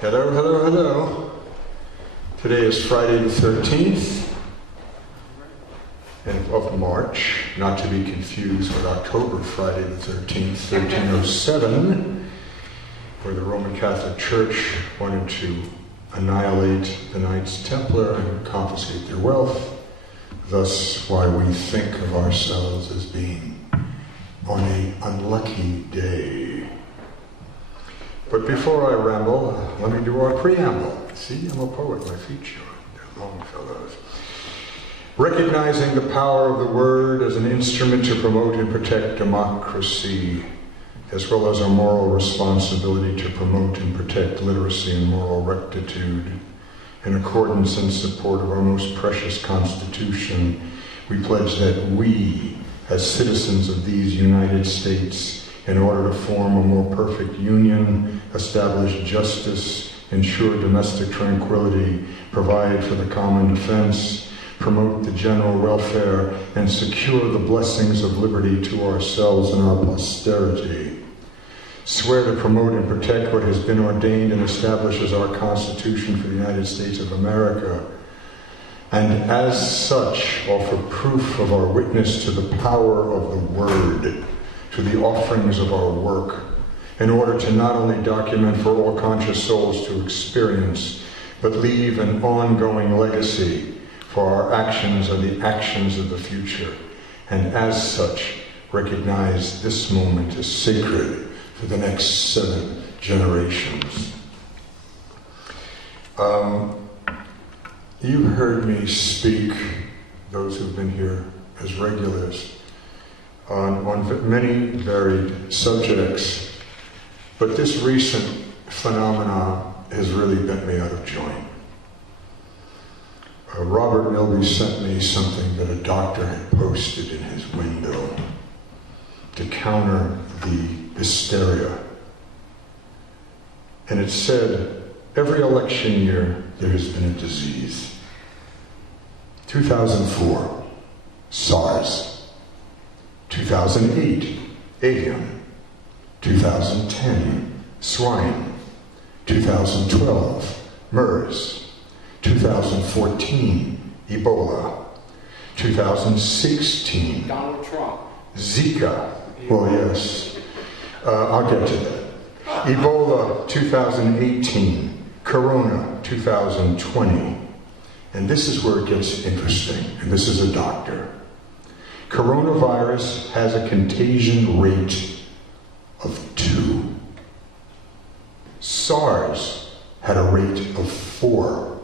Hello, hello, hello. Today is Friday the 13th of March, not to be confused with October Friday the 13th, 1307, where the Roman Catholic Church wanted to annihilate the Knights Templar and confiscate their wealth, thus why we think of ourselves as being on an unlucky day. But before I ramble, let me do our preamble. See, I'm a poet, my feet short. They're long fellows. Recognizing the power of the word as an instrument to promote and protect democracy, as well as our moral responsibility to promote and protect literacy and moral rectitude, in accordance and support of our most precious Constitution, we pledge that we, as citizens of these United States, in order to form a more perfect union, establish justice, ensure domestic tranquility, provide for the common defense, promote the general welfare, and secure the blessings of liberty to ourselves and our posterity. Swear to promote and protect what has been ordained and established as our Constitution for the United States of America, and as such offer proof of our witness to the power of the Word, to the offerings of our work, in order to not only document for all conscious souls to experience, but leave an ongoing legacy for our actions and the actions of the future, and as such recognize this moment as sacred for the next 7 generations. You've heard me speak, those who've been here as regulars, on many varied subjects, but this recent phenomenon has really bent me out of joint. Robert Milby sent me something that a doctor had posted in his window to counter the hysteria. And it said, every election year there has been a disease. 2004, SARS. 2008, avian. 2010, swine. 2012, MERS. 2014, Ebola. 2016, Donald Trump. Zika. Well, yes. I'll get to that. Ebola 2018, Corona 2020. And this is where it gets interesting, and this is a doctor. Coronavirus has a contagion rate of 2. SARS had a rate of 4.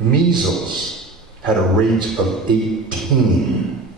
Measles had a rate of 18.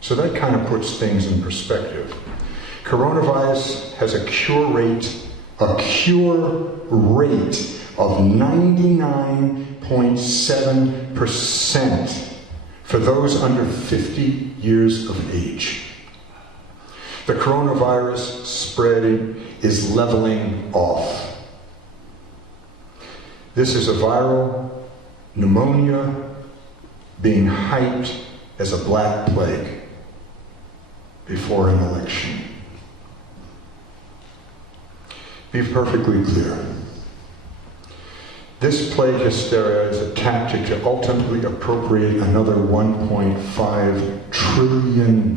So that kind of puts things in perspective. Coronavirus has a cure rate of 99.7% for those under 50 years of age. The coronavirus spread is leveling off. This is a viral pneumonia being hyped as a black plague before an election. Be perfectly clear. This plague hysteria is a tactic to ultimately appropriate another $1.5 trillion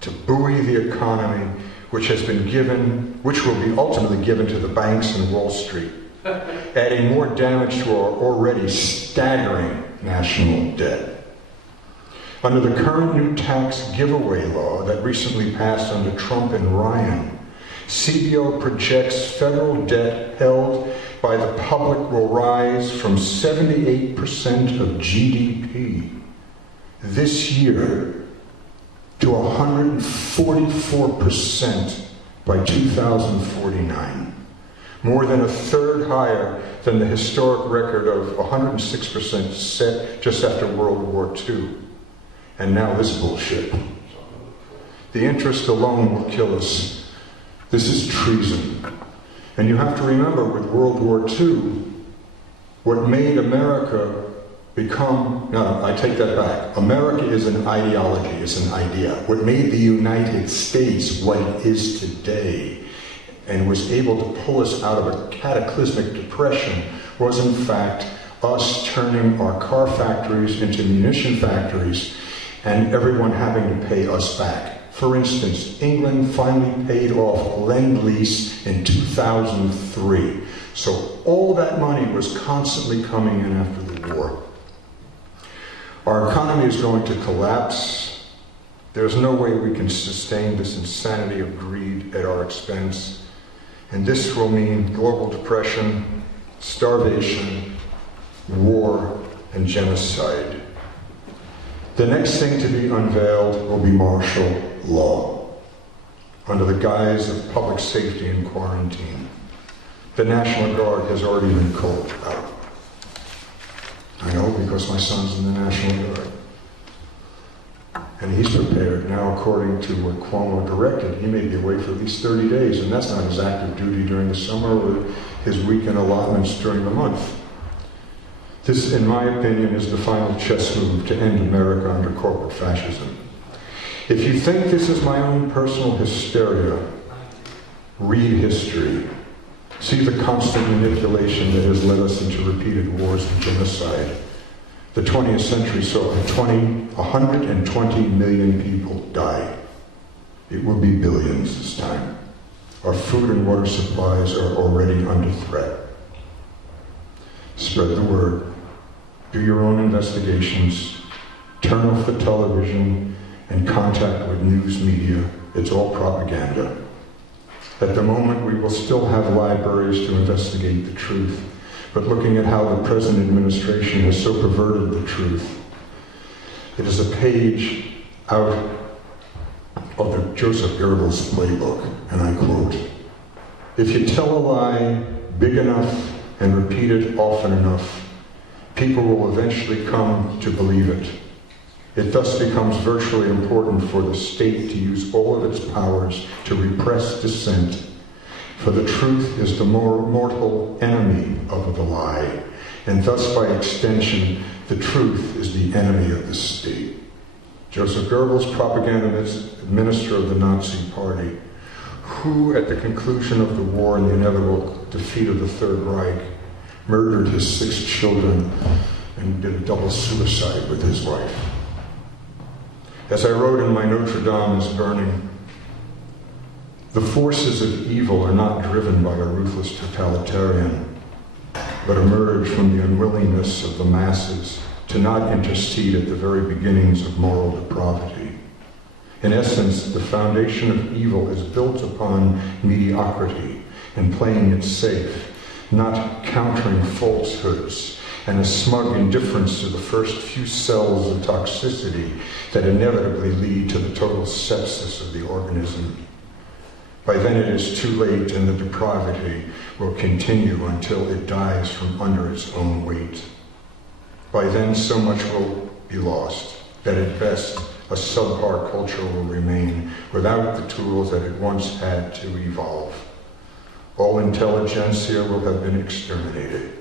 to buoy the economy, which will be ultimately given to the banks and Wall Street, adding more damage to our already staggering national debt. Under the current new tax giveaway law that recently passed under Trump and Ryan, CBO projects federal debt held by the public will rise from 78% of GDP this year to 144% by 2049. More than a third higher than the historic record of 106% set just after World War II. And now this bullshit. The interest alone will kill us. This is treason. And you have to remember, with World War II, what made America become, no, I take that back. America is an ideology, it's an idea. What made the United States what it is today and was able to pull us out of a cataclysmic depression was in fact us turning our car factories into munition factories and everyone having to pay us back. For instance, England finally paid off Lend-Lease in 2003. So all that money was constantly coming in after the war. Our economy is going to collapse. There's no way we can sustain this insanity of greed at our expense. And this will mean global depression, starvation, war, and genocide. The next thing to be unveiled will be martial law, under the guise of public safety and quarantine. The National Guard has already been called out. I know because my son's in the National Guard. And he's prepared. Now, according to what Cuomo directed, he may be away for at least 30 days, and that's not his active duty during the summer or his weekend allotments during the month. This, in my opinion, is the final chess move to end America under corporate fascism. If you think this is my own personal hysteria, read history. See the constant manipulation that has led us into repeated wars and genocide. The 20th century saw 120 million people die. It will be billions this time. Our food and water supplies are already under threat. Spread the word. Do your own investigations. Turn off the television and contact with news media. It's all propaganda. At the moment, we will still have libraries to investigate the truth, but looking at how the present administration has so perverted the truth, it is a page out of the Joseph Goebbels playbook, and I quote, "If you tell a lie big enough and repeat it often enough, people will eventually come to believe it. It thus becomes virtually important for the state to use all of its powers to repress dissent, for the truth is the mortal enemy of the lie, and thus by extension, the truth is the enemy of the state." Joseph Goebbels, propaganda minister of the Nazi Party, who at the conclusion of the war and the inevitable defeat of the Third Reich, murdered his 6 children and did a double suicide with his wife. As I wrote in my Notre Dame is Burning, the forces of evil are not driven by a ruthless totalitarian, but emerge from the unwillingness of the masses to not intercede at the very beginnings of moral depravity. In essence, the foundation of evil is built upon mediocrity and playing it safe, not countering falsehoods and a smug indifference to the first few cells of toxicity that inevitably lead to the total sepsis of the organism. By then it is too late, and the depravity will continue until it dies from under its own weight. By then so much will be lost that at best a subpar culture will remain without the tools that it once had to evolve. All intelligentsia will have been exterminated.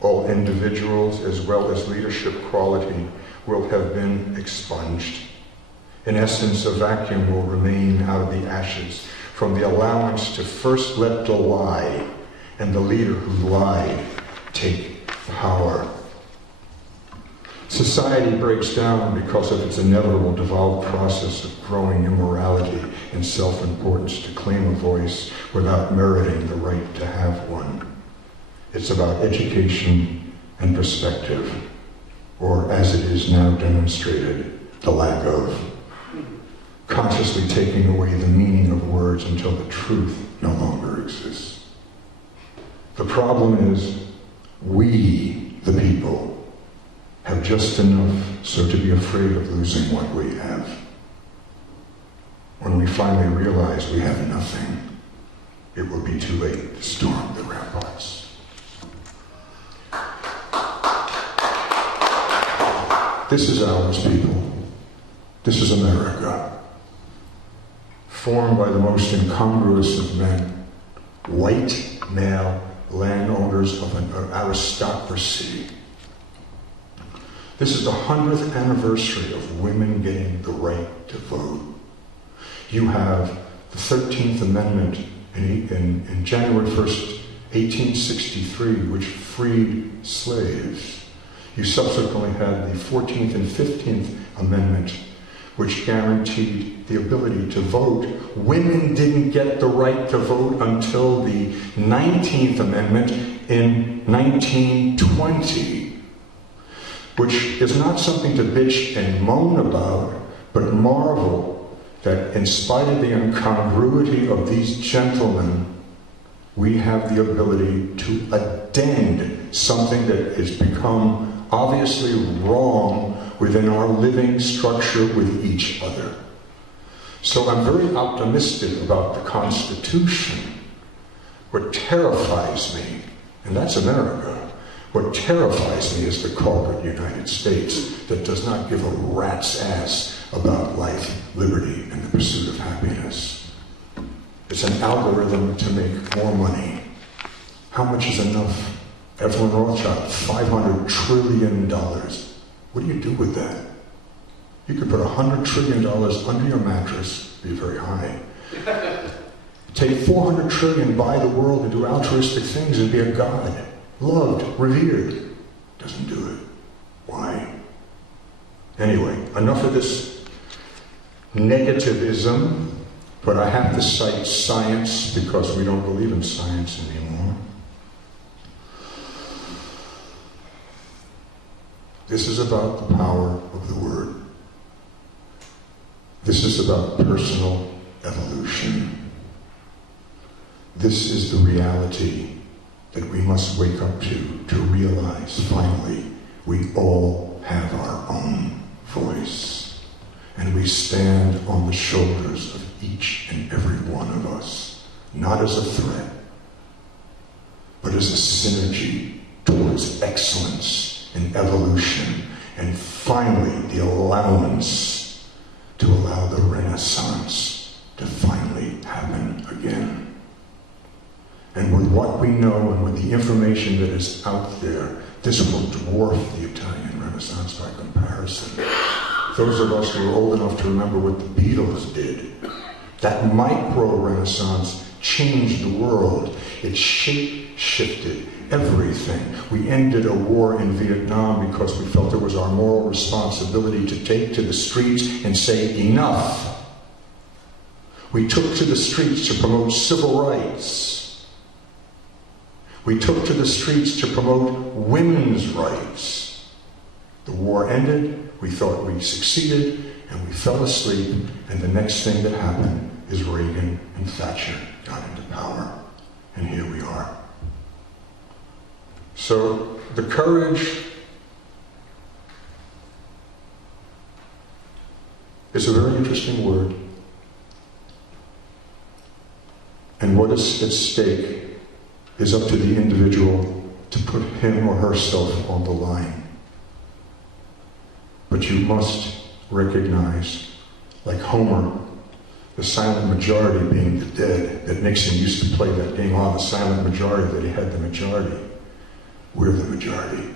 All individuals as well as leadership quality will have been expunged. In essence, a vacuum will remain out of the ashes from the allowance to first let the lie and the leader who lied take power. Society breaks down because of its inevitable devolved process of growing immorality and self-importance to claim a voice without meriting the right to have one. It's about education and perspective, or as it is now demonstrated, the lack of. Consciously taking away the meaning of words until the truth no longer exists. The problem is, we, the people, have just enough so to be afraid of losing what we have. When we finally realize we have nothing, it will be too late to storm the ramparts. This is ours, people. This is America. Formed by the most incongruous of men, white male landowners of an aristocracy. This is the 100th anniversary of women getting the right to vote. You have the 13th Amendment in January 1st, 1863, which freed slaves. You subsequently had the 14th and 15th Amendment, which guaranteed the ability to vote. Women didn't get the right to vote until the 19th Amendment in 1920, which is not something to bitch and moan about, but marvel that in spite of the incongruity of these gentlemen, we have the ability to addend something that has become obviously wrong within our living structure with each other. So I'm very optimistic about the Constitution. What terrifies me, and that's America, what terrifies me is the corporate United States that does not give a rat's ass about life, liberty, and the pursuit of happiness. It's an algorithm to make more money. How much is enough? Evelyn Rothschild, $500 trillion. What do you do with that? You could put $100 trillion under your mattress, be very high. Take $400 trillion, buy the world, and do altruistic things and be a god. Loved, revered. Doesn't do it. Why? Anyway, enough of this negativism, but I have to cite science because we don't believe in science anymore. This is about the power of the word. This is about personal evolution. This is the reality that we must wake up to realize finally we all have our own voice. And we stand on the shoulders of each and every one of us, not as a threat, but as a synergy towards excellence and evolution, and finally the allowance to allow the Renaissance to finally happen again. And with what we know and with the information that is out there, this will dwarf the Italian Renaissance by comparison. Those of us who are old enough to remember what the Beatles did, that micro-Renaissance changed the world. It shape-shifted everything. We ended a war in Vietnam because we felt it was our moral responsibility to take to the streets and say, enough. We took to the streets to promote civil rights. We took to the streets to promote women's rights. The war ended, we thought we succeeded, and we fell asleep, and the next thing that happened is Reagan and Thatcher got into power. And here we are. So the courage is a very interesting word. And what is at stake is up to the individual to put him or herself on the line. But you must recognize, like Homer, the silent majority being the dead, that Nixon used to play that game on the silent majority, that he had the majority. We're the majority,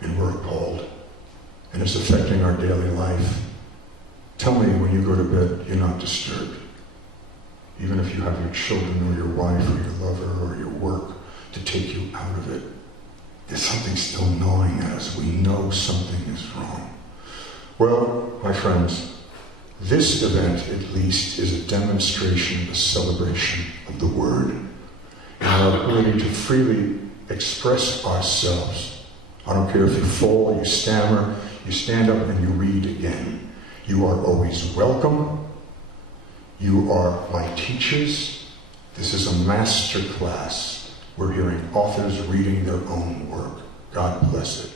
and we're appalled, and it's affecting our daily life. Tell me when you go to bed you're not disturbed, even if you have your children or your wife or your lover or your work to take you out of it. There's something still gnawing at us. We know something is wrong. Well, my friends, this event, at least, is a demonstration, a celebration of the Word, and our ability to freely express ourselves. I don't care if you fall, you stammer, you stand up and you read again. You are always welcome. You are my teachers. This is a master class. We're hearing authors reading their own work. God bless it.